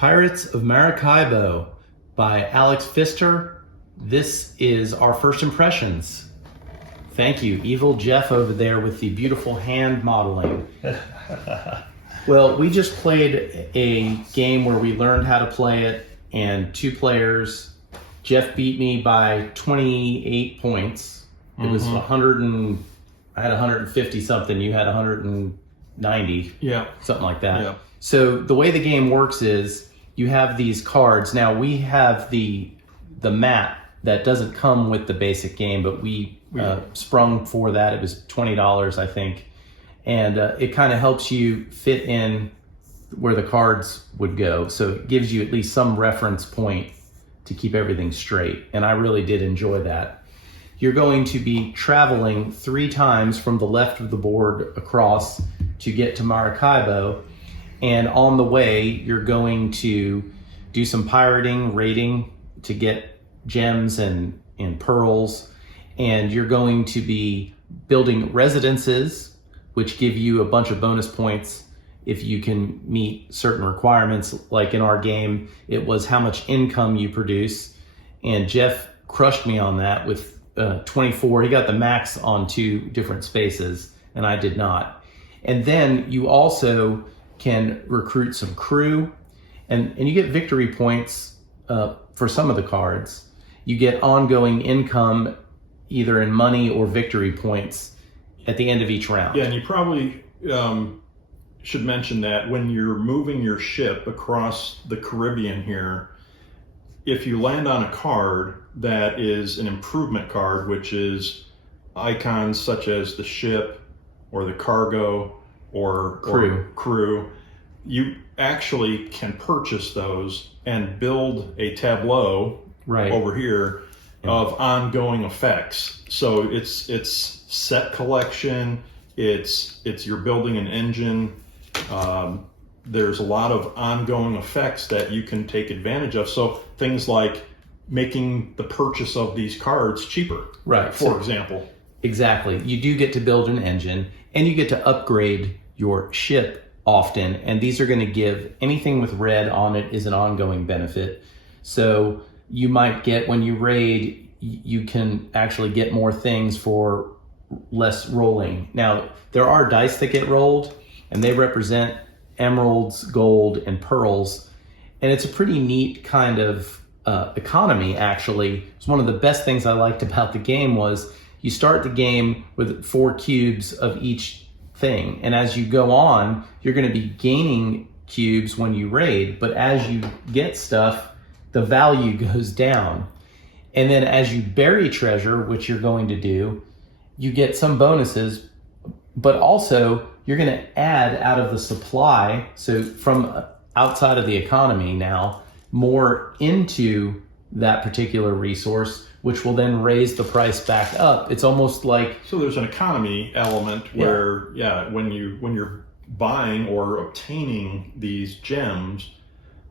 Pirates of Maracaibo by Alex Pfister. This is our first impressions. Thank you, Evil Jeff over there with the beautiful hand modeling. Well, we just played a game where we learned how to play it, and 2 players. Jeff beat me by 28 points. It was 100 and I had 150 something. You had 190. Yeah, something like that. Yeah. So the way the game works is you have these cards. Now we have the map that doesn't come with the basic game, but we sprung for that. It was $20, I think. And it kind of helps you fit in where the cards would go. So it gives you at least some reference point to keep everything straight. And I really did enjoy that. You're going to be traveling 3 times from the left of the board across to get to Maracaibo. And on the way, you're going to do some pirating, raiding to get gems and pearls. And you're going to be building residences, which give you a bunch of bonus points if you can meet certain requirements. Like in our game, it was how much income you produce. And Jeff crushed me on that with 24. He got the max on 2 different spaces, and I did not. And then you also can recruit some crew, and you get victory points for some of the cards. You get ongoing income, either in money or victory points at the end of each round. Yeah, and you probably should mention that when you're moving your ship across the Caribbean here, if you land on a card that is an improvement card, which is icons such as the ship or the cargo or crew, you actually can purchase those and build a tableau over here of ongoing effects. So it's set collection, it's you're building an engine. There's a lot of ongoing effects that you can take advantage of. So things like making the purchase of these cards cheaper, for example. Exactly. You do get to build an engine, and you get to upgrade your ship often. And these are going to give anything with red on it is an ongoing benefit. So you might get, when you raid, you can actually get more things for less rolling. Now, there are dice that get rolled, and they represent emeralds, gold, and pearls. And it's a pretty neat kind of economy, actually. It's one of the best things I liked about the game was you start the game with 4 cubes of each thing. And as you go on, you're going to be gaining cubes when you raid. But as you get stuff, the value goes down. And then as you bury treasure, which you're going to do, you get some bonuses, but also you're going to add out of the supply, so from outside of the economy now, more into that particular resource, which will then raise the price back up. It's almost like... So there's an economy element where, when you're buying or obtaining these gems,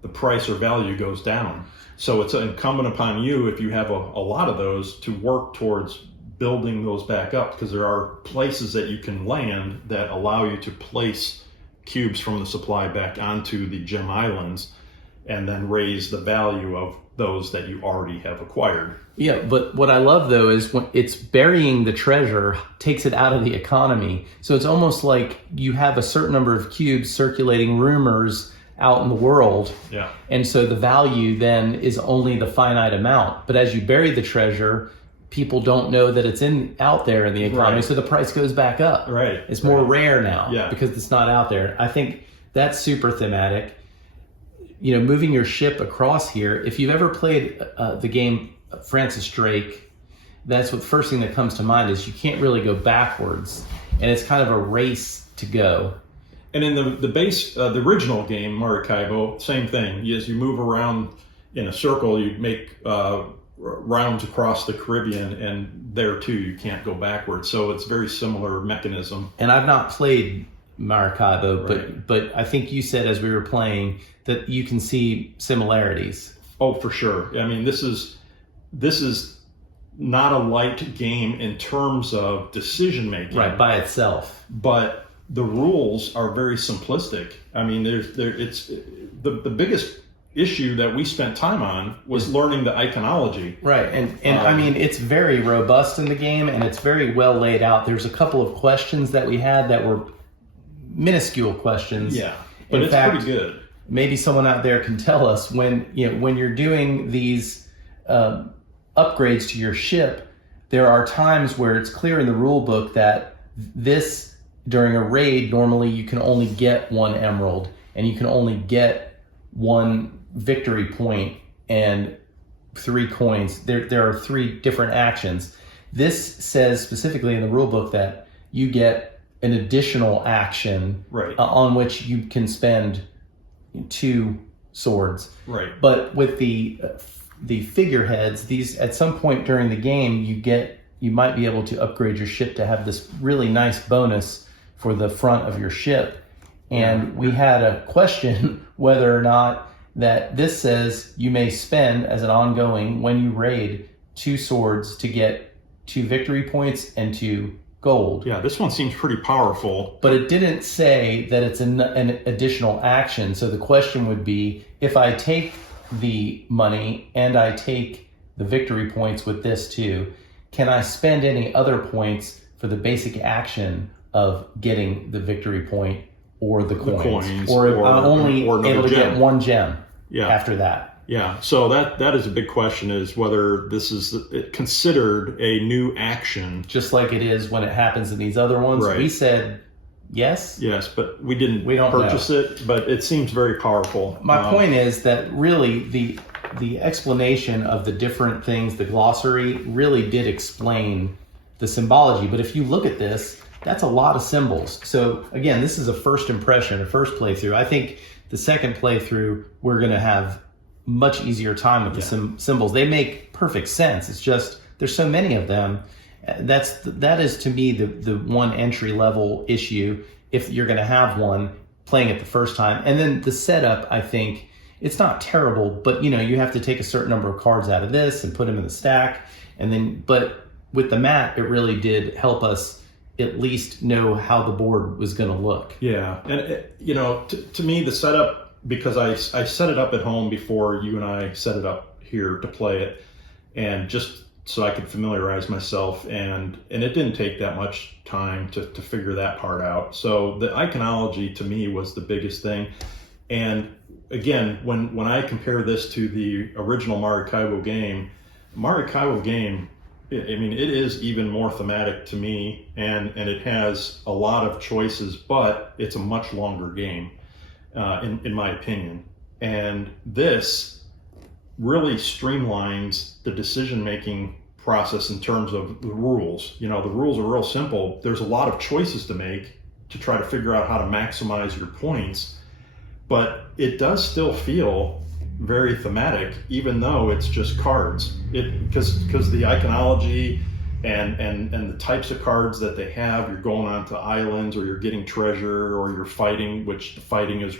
the price or value goes down. So it's incumbent upon you, if you have a lot of those, to work towards building those back up, because there are places that you can land that allow you to place cubes from the supply back onto the gem islands and then raise the value of those that you already have acquired. Yeah, but what I love though is when it's burying the treasure takes it out of the economy. So it's almost like you have a certain number of cubes circulating rumors out in the world. Yeah. And so the value then is only the finite amount. But as you bury the treasure, people don't know that it's out there in the economy, so the price goes back up. Right. It's more rare now because it's not out there. I think that's super thematic. You know, moving your ship across here. If you've ever played the game Francis Drake, that's what first thing that comes to mind is you can't really go backwards, and it's kind of a race to go. And in the base, the original game, Maracaibo, same thing. As you move around in a circle, you make rounds across the Caribbean, and there too, you can't go backwards. So it's very similar mechanism. And I've not played Maracaibo, but I think you said as we were playing that you can see similarities. Oh, for sure. I mean, this is not a light game in terms of decision making. Right, by itself. But the rules are very simplistic. I mean, it's the biggest issue that we spent time on was learning the iconology. Right, and I mean, it's very robust in the game, and it's very well laid out. There's a couple of questions that we had that were minuscule questions. Yeah, but in it's fact, pretty good. Maybe someone out there can tell us when you're doing these upgrades to your ship, there are times where it's clear in the rule book that this, during a raid, normally you can only get 1 emerald and you can only get 1 victory point and 3 coins. There are 3 different actions. This says specifically in the rule book that you get an additional action on which you can spend 2 swords. Right. But with the figureheads, these at some point during the game you might be able to upgrade your ship to have this really nice bonus for the front of your ship. And we had a question whether or not that this says you may spend as an ongoing when you raid 2 swords to get 2 victory points and 2 gold. Yeah, this one seems pretty powerful. But it didn't say that it's an additional action. So the question would be, if I take the money and I take the victory points with this too, can I spend any other points for the basic action of getting the victory point or the coins? Or I'm only able to get 1 gem after that? Yeah, so that is a big question, is whether this is considered a new action. Just like it is when it happens in these other ones. Right. We said yes. Yes, but we don't purchase know. it, but it seems very powerful. My point is that really the explanation of the different things, the glossary, really did explain the symbology. But if you look at this, that's a lot of symbols. So again, this is a first impression, a first playthrough. I think the second playthrough, we're going to have much easier time with the symbols. They make perfect sense. It's just there's so many of them. That is to me the one entry level issue, if you're going to have one, playing it the first time. And then the setup, I think it's not terrible, but you have to take a certain number of cards out of this and put them in the stack. And then, but with the mat, it really did help us at least know how the board was going to look. Yeah, and to me the setup, because I set it up at home before you and I set it up here to play it, and just so I could familiarize myself, and it didn't take that much time to figure that part out. So the iconology to me was the biggest thing. And again, when I compare this to the original Maracaibo game, I mean, it is even more thematic to me, and it has a lot of choices, but it's a much longer game. In my opinion. And this really streamlines the decision-making process in terms of the rules. The rules are real simple. There's a lot of choices to make to try to figure out how to maximize your points, but it does still feel very thematic, even though it's just cards. Because the iconology and the types of cards that they have, you're going onto islands, or you're getting treasure, or you're fighting, which the fighting is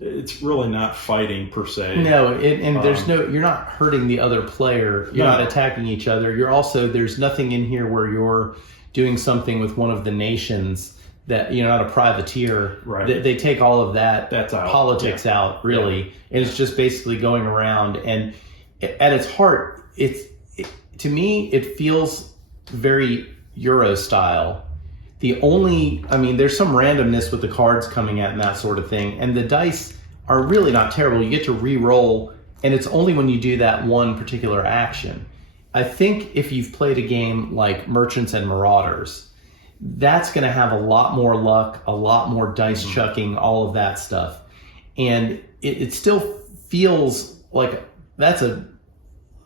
it's really not fighting per se. No, there's you're not hurting the other player. You're not attacking each other. You're also, there's nothing in here where you're doing something with one of the nations that you're not a privateer. Right. They take all of that's out. Politics out, really. Yeah. And it's just basically going around. And at its heart, to me, it feels very Euro style. There's some randomness with the cards coming at and that sort of thing. And the dice are really not terrible. You get to re-roll, and it's only when you do that one particular action. I think if you've played a game like Merchants and Marauders, that's going to have a lot more luck, a lot more dice chucking, all of that stuff. And it still feels like that's a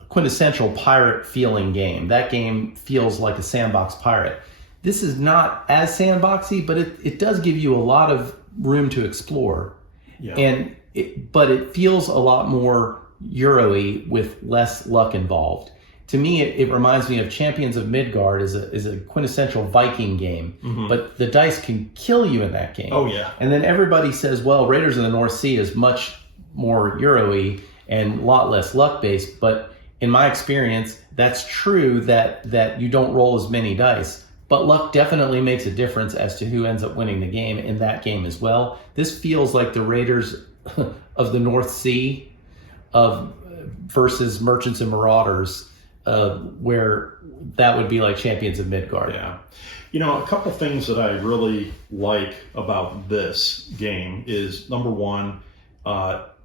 quintessential pirate feeling game. That game feels like a sandbox pirate. This is not as sandboxy, but it does give you a lot of room to explore. Yeah. But it feels a lot more Euro-y with less luck involved. To me, it reminds me of Champions of Midgard is a quintessential Viking game, but the dice can kill you in that game. Oh yeah. And then everybody says, well, Raiders of the North Sea is much more Euro-y and a lot less luck-based, but in my experience, that's true that you don't roll as many dice, But luck definitely makes a difference as to who ends up winning the game in that game as well. This feels like the Raiders of the North Sea versus Merchants and Marauders, where that would be like Champions of Midgard. Yeah. You know, a couple things that I really like about this game is, number one,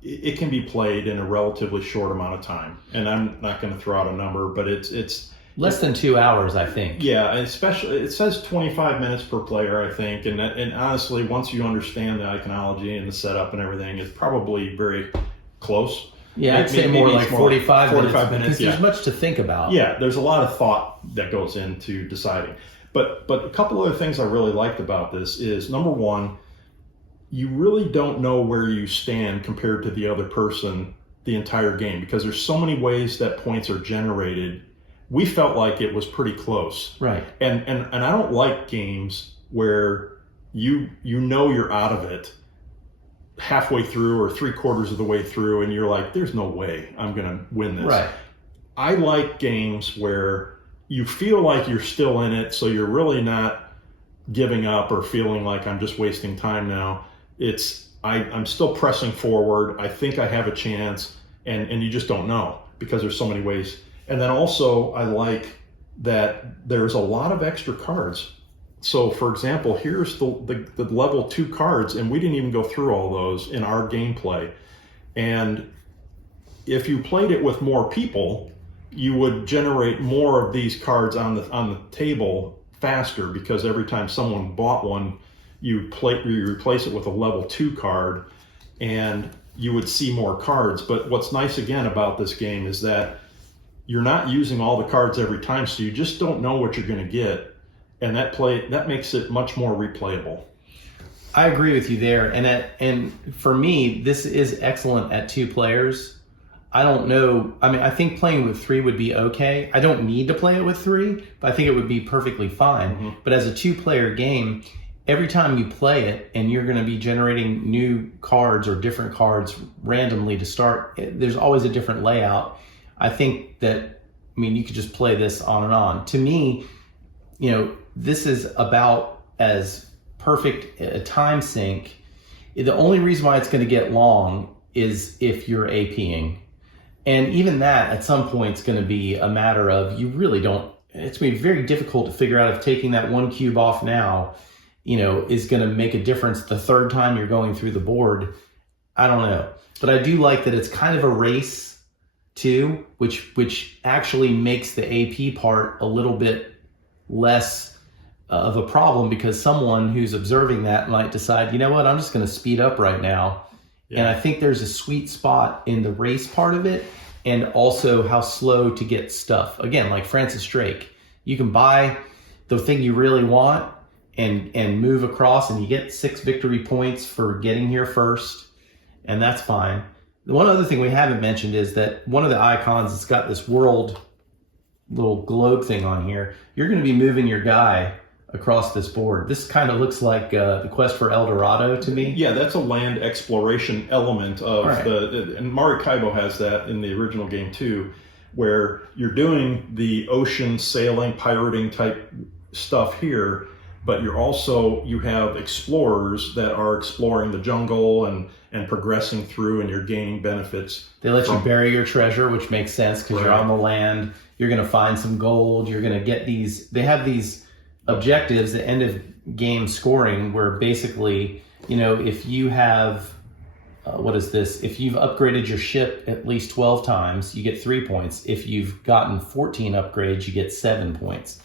it can be played in a relatively short amount of time. And I'm not going to throw out a number, but it's less than 2 hours, I think. Yeah, especially it says 25 minutes per player, I think. And honestly, once you understand the iconology and the setup and everything, it's probably very close. Yeah, I'd say more like 45 minutes because yeah. there's much to think about. Yeah, there's a lot of thought that goes into deciding. But a couple other things I really liked about this is, number one, you really don't know where you stand compared to the other person the entire game, because there's so many ways that points are generated. We felt like it was pretty close. Right. And I don't like games where you know you're out of it halfway through or 3/4 of the way through and you're like, there's no way I'm going to win this. Right. I like games where you feel like you're still in it, so you're really not giving up or feeling like I'm just wasting time now. I'm still pressing forward. I think I have a chance, and you just don't know because there's so many ways. And then also I like that there's a lot of extra cards. So for example, here's the level 2 cards, and we didn't even go through all those in our gameplay. And if you played it with more people, you would generate more of these cards on the table faster, because every time someone bought one, you replace it with a level 2 card and you would see more cards. But what's nice again about this game is that you're not using all the cards every time, so you just don't know what you're going to get, and that makes it much more replayable. I agree with you there, and for me, this is excellent at 2 players. I don't know. I mean, I think playing with 3 would be okay. I don't need to play it with 3, but I think it would be perfectly fine. Mm-hmm. But as a 2-player game, every time you play it and you're going to be generating new cards or different cards randomly to start, there's always a different layout. I think that, you could just play this on and on. To me, this is about as perfect a time sink. The only reason why it's going to get long is if you're APing. And even that, at some point, is going to be a matter of it's going to be very difficult to figure out if taking that 1 cube off now, is going to make a difference the 3rd time you're going through the board. I don't know. But I do like that it's kind of a race too, which actually makes the AP part a little bit less of a problem, because someone who's observing that might decide, you know what, I'm just going to speed up right now. Yeah. And I think there's a sweet spot in the race part of it, and also how slow to get stuff. Again, like Francis Drake, you can buy the thing you really want and move across, and you get 6 victory points for getting here first, and that's fine. The one other thing we haven't mentioned is that one of the icons, it's got this world little globe thing on here. You're going to be moving your guy across this board. This kind of looks like the quest for El Dorado to me. Yeah, that's a land exploration element of and Maracaibo has that in the original game too, where you're doing the ocean sailing, pirating type stuff here, but you have explorers that are exploring the jungle and progressing through, and you're gaining benefits. They let you bury your treasure, which makes sense because you're on the land. You're going to find some gold. You're going to get these. They have these objectives at end of game scoring where basically, if you have, if you've upgraded your ship at least 12 times, you get 3 points. If you've gotten 14 upgrades, you get 7 points.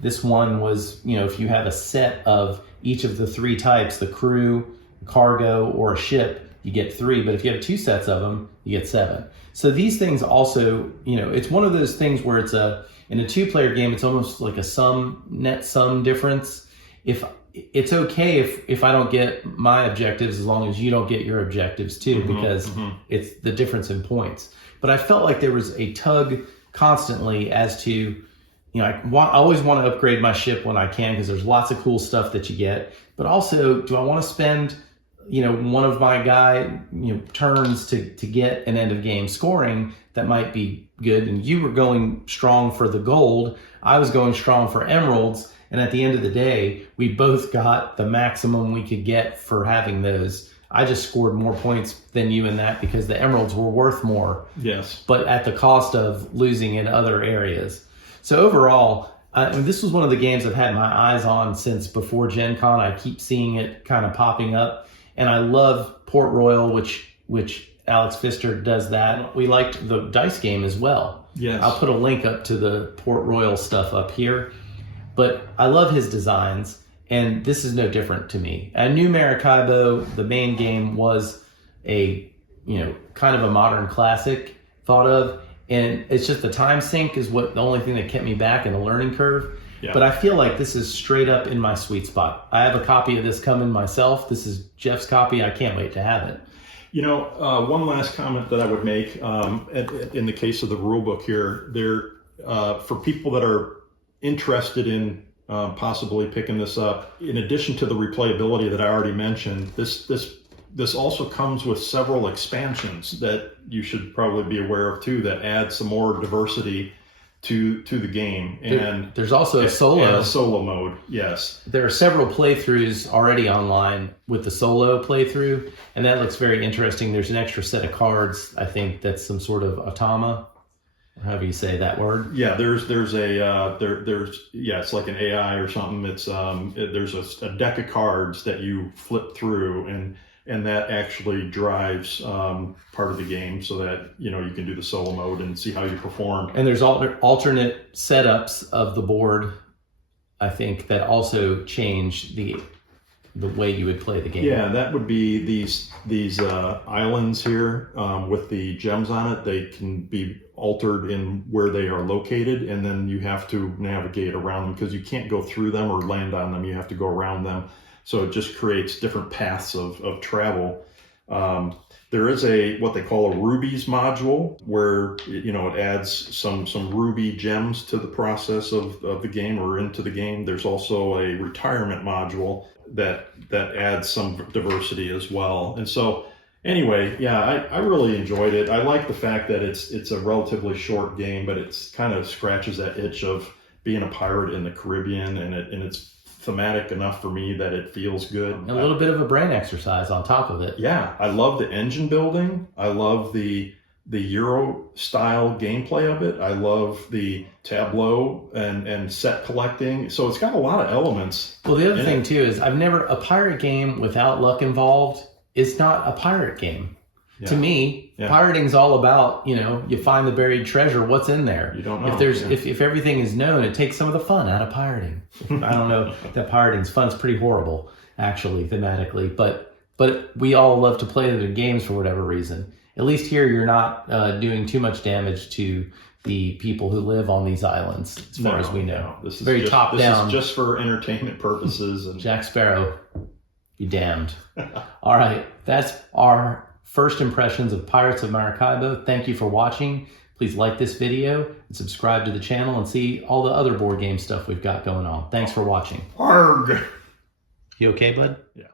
This one was, if you have a set of each of the 3 types, the crew, cargo, or a ship, you get 3. But if you have 2 sets of them, you get 7. So these things also, it's one of those things where in a 2-player game, it's almost like a net sum difference. If it's okay if I don't get my objectives, as long as you don't get your objectives too, because it's the difference in points. But I felt like there was a tug constantly as to, I always want to upgrade my ship when I can, because there's lots of cool stuff that you get. But also, do I want to spend one of my guy, turns to get an end of game scoring that might be good, and you were going strong for the gold, I was going strong for emeralds, and at the end of the day, we both got the maximum we could get for having those. I just scored more points than you in that because the emeralds were worth more. Yes. But at the cost of losing in other areas. So overall, this was one of the games I've had my eyes on since before Gen Con. I keep seeing it kind of popping up. And I love Port Royal, which Alex Pfister does that. We liked the dice game as well. Yes. I'll put a link up to the Port Royal stuff up here. But I love his designs, and this is no different to me. I knew Maracaibo, the main game, was a kind of a modern classic thought of, and it's just the time sink is the only thing that kept me back in the learning curve. Yeah. But I feel like this is straight up in my sweet spot. I have a copy of this coming myself. This is Jeff's copy. I can't wait to have it. One last comment that I would make in the case of the rule book here, for people that are interested in possibly picking this up, in addition to the replayability that I already mentioned, this also comes with several expansions that you should probably be aware of too, that add some more diversity to the game. And there's also a solo mode. Yes, there are several playthroughs already online with the solo playthrough, and that looks very interesting. There's an extra set of cards. I think that's some sort of automa, or however you say that word. Yeah, it's like an AI or something. It's there's a deck of cards that you flip through, and that actually drives part of the game, so that you can do the solo mode and see how you perform. And there's alternate setups of the board, I think, that also change the way you would play the game. Yeah, that would be these islands here with the gems on it. They can be altered in where they are located, and then you have to navigate around them because you can't go through them or land on them. You have to go around them. So it just creates different paths of travel. There is what they call a rubies module, where it adds some ruby gems to the process of the game or into the game. There's also a retirement module that adds some diversity as well. And so anyway, yeah, I really enjoyed it. I like the fact that it's a relatively short game, but it's kind of scratches that itch of being a pirate in the Caribbean, and it's thematic enough for me that it feels good. A little bit of a brain exercise on top of it. Yeah, I love the engine building. I love the Euro style gameplay of it. I love the tableau and set collecting. So it's got a lot of elements. Well, the other thing too is a pirate game without luck involved is not a pirate game. Yeah. To me, pirating's all about, you find the buried treasure. What's in there? You don't know. If everything is known, it takes some of the fun out of pirating. I don't know that pirating's fun. It's pretty horrible, actually, thematically. But we all love to play the games for whatever reason. At least here, you're not doing too much damage to the people who live on these islands, as far as we know. This is very top down. This is just for entertainment purposes. And Jack Sparrow, be damned. All right, that's our first impressions of Pirates of Maracaibo. Thank you for watching. Please like this video and subscribe to the channel and see all the other board game stuff we've got going on. Thanks for watching. Arg! You okay, bud? Yeah.